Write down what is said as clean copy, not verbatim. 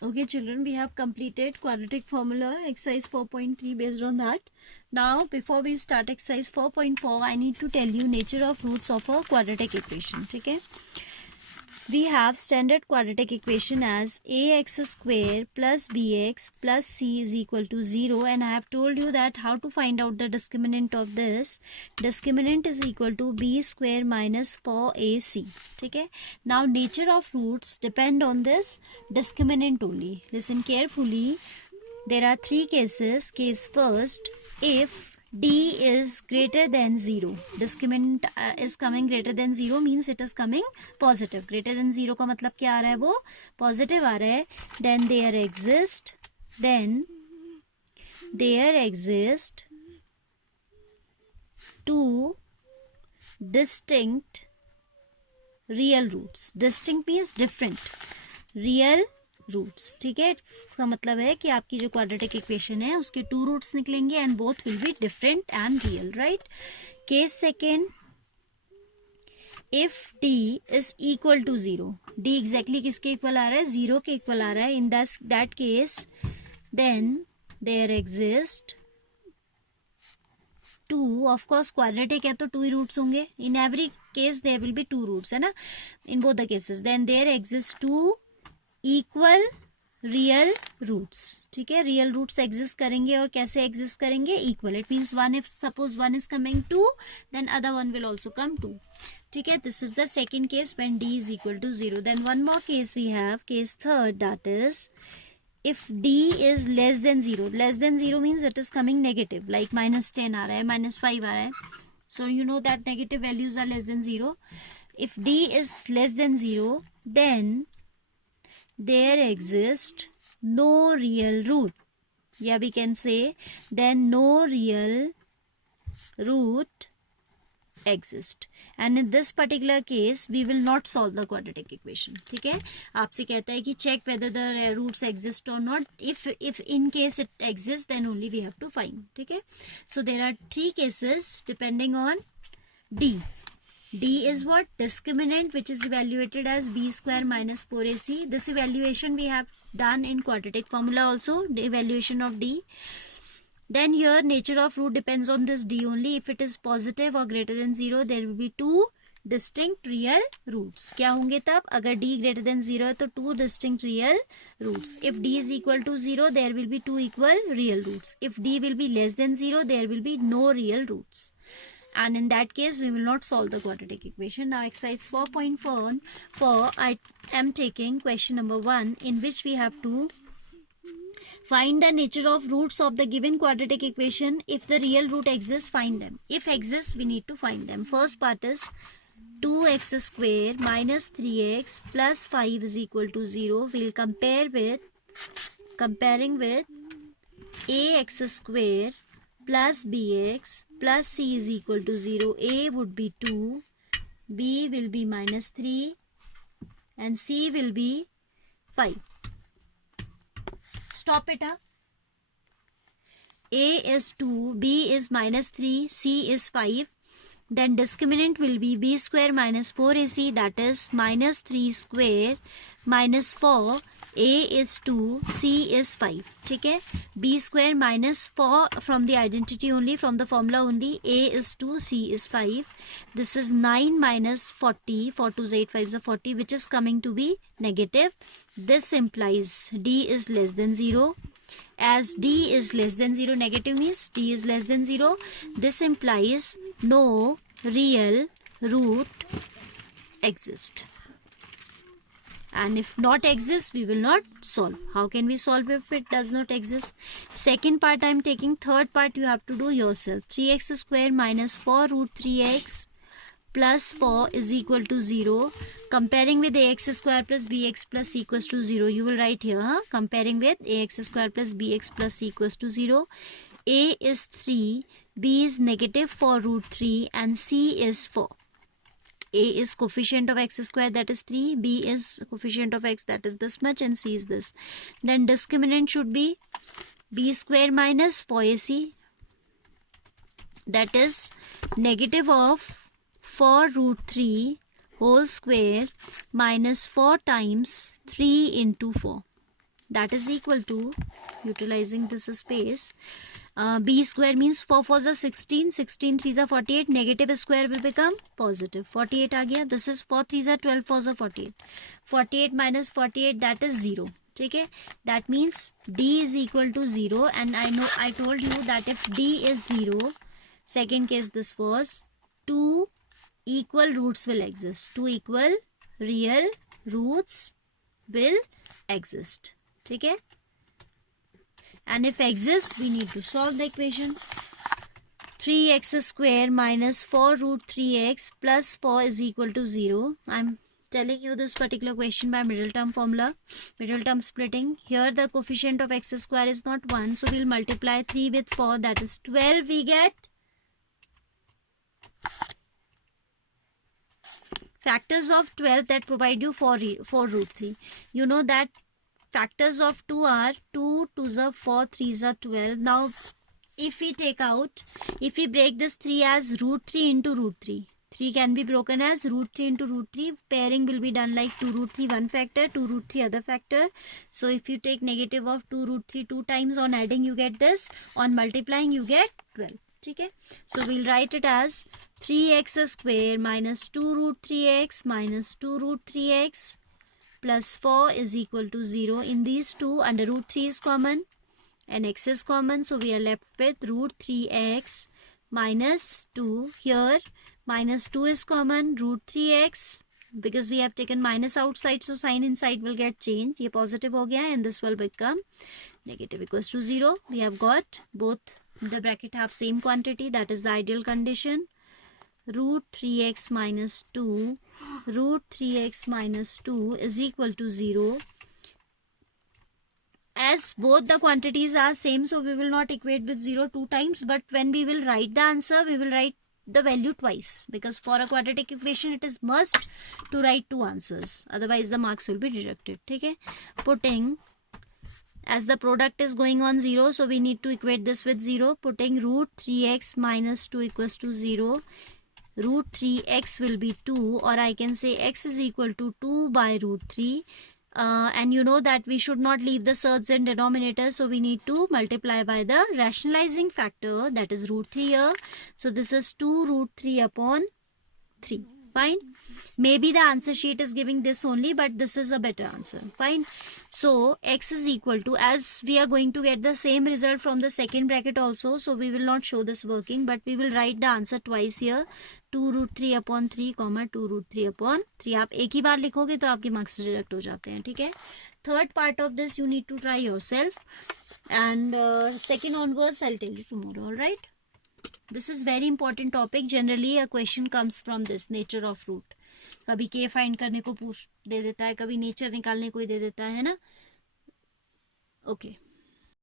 Okay children, we have completed quadratic formula exercise 4.3 based on that. Now before we start exercise 4.4, I need to tell you nature of roots of a quadratic equation. Okay, we have standard quadratic equation as ax square plus bx plus c is equal to 0, and I have told you that how to find out the discriminant of this. Discriminant is equal to b square minus 4ac. Okay, now nature of roots depend on this discriminant only. Listen carefully. There are three cases. Case first, if d is greater than 0, discriminant is coming greater than 0 means it is coming positive. Greater than 0 का मतलब क्या आ रहा है, वो positive आ रहा है. Then there exist two distinct real roots. Distinct means different. Real roots. ठीक है, इसका मतलब है कि आपकी जो क्वाड्रेटिक इक्वेशन है उसके टू रूट्स निकलेंगे and both will be different and real. Right. Case second, if D is equal to 0, D exactly किसके इक्वल आ रहा है, 0 के इक्वल आ रहा है. In that case then there exist two, of course quadratic है तो टू ही रूट्स होंगे. In every case there will be two roots, है ना, in both the cases. Then there exist two equal real roots. ठीक है, real roots exist करेंगे और कैसे एग्जिस्ट करेंगे, equal. It means one, if suppose one is coming 2 then other one will also come 2. ठीक है, this is the second case when d is equal to 0. Then one more case we have, case third, that is if d is less than 0. less than 0 means it is coming negative, like -10 आ रहा है, -5 आ रहा है. So you know that negative values are less than 0. If d is less than 0, then there exists no real root. Yeah, we can say then no real root exist. And in this particular case we will not solve the quadratic equation. ठीक है, आपसे कहता है कि check whether the roots exist or not. If in case it exists then only we have to find. ठीक है, so there are three cases depending on d. D is what? Discriminant, which is evaluated as b square minus 4ac. This evaluation we have done in quadratic formula also, the evaluation of d. Then here nature of root depends on this d only. If it is positive or greater than 0, there will be two distinct real roots. क्या होंगे तब, अगर d greater than 0 है तो two distinct real roots. If d is equal to 0, there will be two equal real roots. If d will be less than 0, there will be no real roots. And in that case we will not solve the quadratic equation. Now exercise 4.4, I am taking question number 1, in which we have to find the nature of roots of the given quadratic equation. If the real root exists, find them. If exists, we need to find them. First part is 2x square minus 3x plus 5 is equal to 0. We will comparing with ax square plus bx plus c is equal to 0. a would be 2, b will be minus 3 and c will be 5. Stop it up. A is 2, b is minus 3, c is 5. Then discriminant will be b square minus 4ac, that is minus 3 square minus 4. a is 2, c is 5. ठीक है, b square minus 4 from the identity only, from the formula only. a is 2, c is 5. This is 9 minus 40, 4 2 is 8, 5 is 40, which is coming to be negative. This implies d is less than 0. As d is less than 0, negative means d is less than 0. This implies no real root exist. And if not exist, we will not solve. How can we solve if it does not exist? Second part I am taking. Third part you have to do yourself. 3x square minus 4 root 3x plus 4 is equal to 0. Comparing with ax square plus bx plus c equals to 0. You will write here, comparing with ax square plus bx plus c equals to 0. a is 3, b is negative 4 root 3 and c is 4. a is coefficient of x square, that is 3, b is coefficient of x, that is this much, and c is this. Then discriminant should be b square minus 4ac, that is negative of 4 root 3 whole square minus 4 times 3 into 4. that is equal to, utilizing this space, b square means 4 4s are 16, 16 3s are 48, negative square will become positive, 48 आ गया. This is 4 3s are 12, 4s are 48, 48 minus 48, that is 0. ठीक है, that means d is equal to 0, and I told you that if d is 0, second case this was, two equal roots will exist, two equal real roots will exist. ठीक है, and if exists we need to solve the equation. 3x square minus 4 root 3x plus 4 is equal to 0. I'm telling you this particular question by middle term formula, middle term splitting. Here the coefficient of x square is not 1, so we'll multiply 3 with 4, that is 12. We get factors of 12 that provide you 4 root 3. You know that factors of 2 are 2 2s are 4, 3s are 12. Now if we take out, if we break this 3 as root 3 into root 3, 3 can be broken as root 3 into root 3. Pairing will be done like 2 root 3 one factor, 2 root 3 other factor. So if you take negative of 2 root 3 2 times, on adding you get this, on multiplying you get 12. Okay, so we'll write it as 3x square minus 2 root 3x minus 2 root 3x plus 4 is equal to 0. In these two, under root 3 is common and x is common, so we are left with root 3x minus 2. Here minus 2 is common, root 3x, because we have taken minus outside, so sign inside will get changed. Ye positive ho gaya and this will become negative, equals to 0. We have got both the bracket have same quantity, that is the ideal condition. Root 3x minus 2, root 3x minus 2 is equal to 0. As both the quantities are same, so we will not equate with 0 two times, but when we will write the answer, we will write the value twice, because for a quadratic equation it is must to write two answers, otherwise the marks will be deducted. Okay, putting, as the product is going on 0, so we need to equate this with 0. Putting root 3x minus 2 equals to 0. Root 3x will be 2, or I can say x is equal to 2 by root 3. And you know that we should not leave the surds in denominator, so we need to multiply by the rationalizing factor, that is root 3 here. So this is 2 root 3 upon 3. Fine. Maybe the answer sheet is giving this only, but this is a better answer. Fine. So x is equal to, as we are going to get the same result from the second bracket also, so we will not show this working, but we will write the answer twice here. 2 root 3 upon 3, 2 root 3 upon 3. आप एक ही बार लिखोगे तो आपके marks deduct हो जाते हैं. ठीक है. Third part of this you need to try yourself, and second onwards I'll tell you tomorrow. All right. This is very important topic. Generally a question comes from this, nature of root. कभी k find करने को पूछ दे देता है, कभी nature निकालने को ही दे देता है ना. ओके.